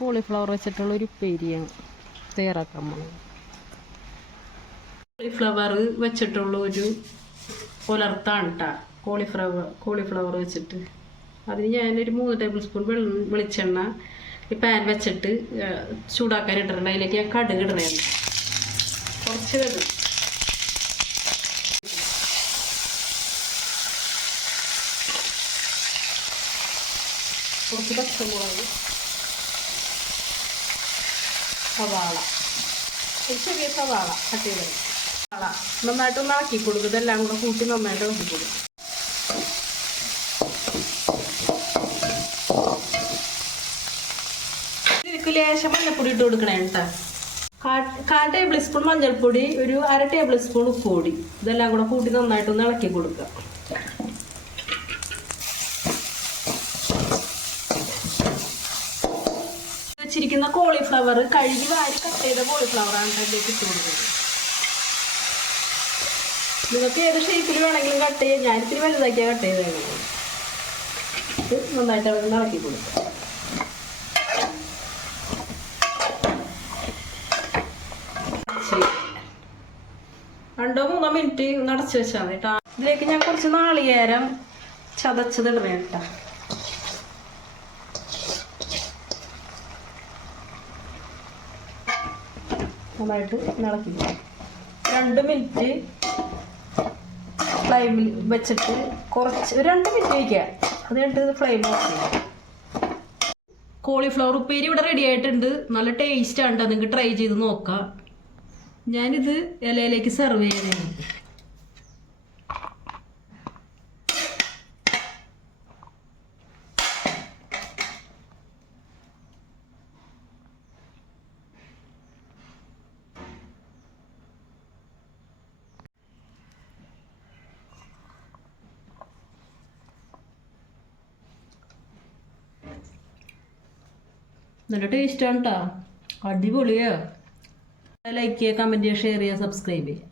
Cauliflower വെച്ചിട്ടുള്ളൊരു ഉപ്പേരിയാണ് തയ്യാറാക്കാൻ പോകുന്നത്. Cauliflower വെച്ചിട്ടുള്ള ഒരു പുലർത്താണ് കേട്ടോ. കോളിഫ്ലവർ വെച്ചിട്ട് അതിന് ഞാനൊരു 3 ടേബിൾ സ്പൂൺ വെളിച്ചെണ്ണ ഈ പാൻ വെച്ചിട്ട് ചൂടാക്കാൻ ഇട്ടിട്ടുണ്ട്. അതിലേക്ക് ഞാൻ കടുക് ഇടണേന്ന്, കുറച്ച് കടുക്, കുറച്ച് പച്ചമുളക്, സവാള, ഒരു ചെറിയ സവാള കട്ട് ചെയ്തത്, സവാള നന്നായിട്ടൊന്ന് ഇളക്കി കൊടുക്കും. ഇതെല്ലാം കൂടെ കൂട്ടി നന്നായിട്ട് ഇളക്കി കൊടുക്കും. ഇതിലേക്ക് ലേശം മഞ്ഞൾപ്പൊടി ഇട്ട് കൊടുക്കണേ കേട്ടോ. 1/4 ടേബിൾ സ്പൂൺ മഞ്ഞൾപ്പൊടി, ഒരു 1/2 ടേബിൾ സ്പൂൺ ഉപ്പുപൊടി, ഇതെല്ലാം കൂടെ കൂട്ടി നന്നായിട്ടൊന്ന് ഇളക്കി കൊടുക്കുക. വെച്ചിരിക്കുന്ന കോളിഫ്ലവർ കഴുകി വാരി കട്ട് ചെയ്ത കോളിഫ്ലവറാണ് അതിലേക്ക് ഇട്ട് കൊടുക്കുന്നത്. നിങ്ങൾക്ക് ഏത് ഷേപ്പിൽ വേണമെങ്കിലും കട്ട് ചെയ്യാം. ഞാനിത്തിരി വലുതാക്കിയാണ് കട്ട് ചെയ്തത്. ഇത് നന്നായിട്ട് ഇളക്കി കൊടുക്കുക. 2-3 മിനിറ്റ് ഒന്ന് അടച്ചു വെച്ചാൽ മതി കേട്ടോ. ഇതിലേക്ക് ഞാൻ കുറച്ച് നാളികേരം ചതച്ചത് ഇടണം കേട്ടോ. നന്നായിട്ട് ഇളക്കി 2 മിനിറ്റ് ഫ്ലെയിമിൽ വെച്ചിട്ട് കുറച്ച് 2 മിനിറ്റ് വയ്ക്കുക. അത് കഴിഞ്ഞിട്ട് ഫ്ലെയിം ഓഫ് ചെയ്യുക. കോളിഫ്ലവർ ഉപ്പേരി ഇവിടെ റെഡി ആയിട്ടുണ്ട്. നല്ല ടേസ്റ്റാണ്. നിങ്ങൾക്ക് ട്രൈ ചെയ്ത് നോക്കാം. ഞാനിത് ഇലയിലേക്ക് സെർവ് ചെയ്യുന്നതാണ്. നല്ല ടേസ്റ്റാണ് കേട്ടോ. അടിപൊളിയാ. ലൈക്ക് ചെയ്യുക, കമൻറ്റ് ചെയ്യുക, ഷെയർ ചെയ്യുക, സബ്സ്ക്രൈബ് ചെയ്യുക.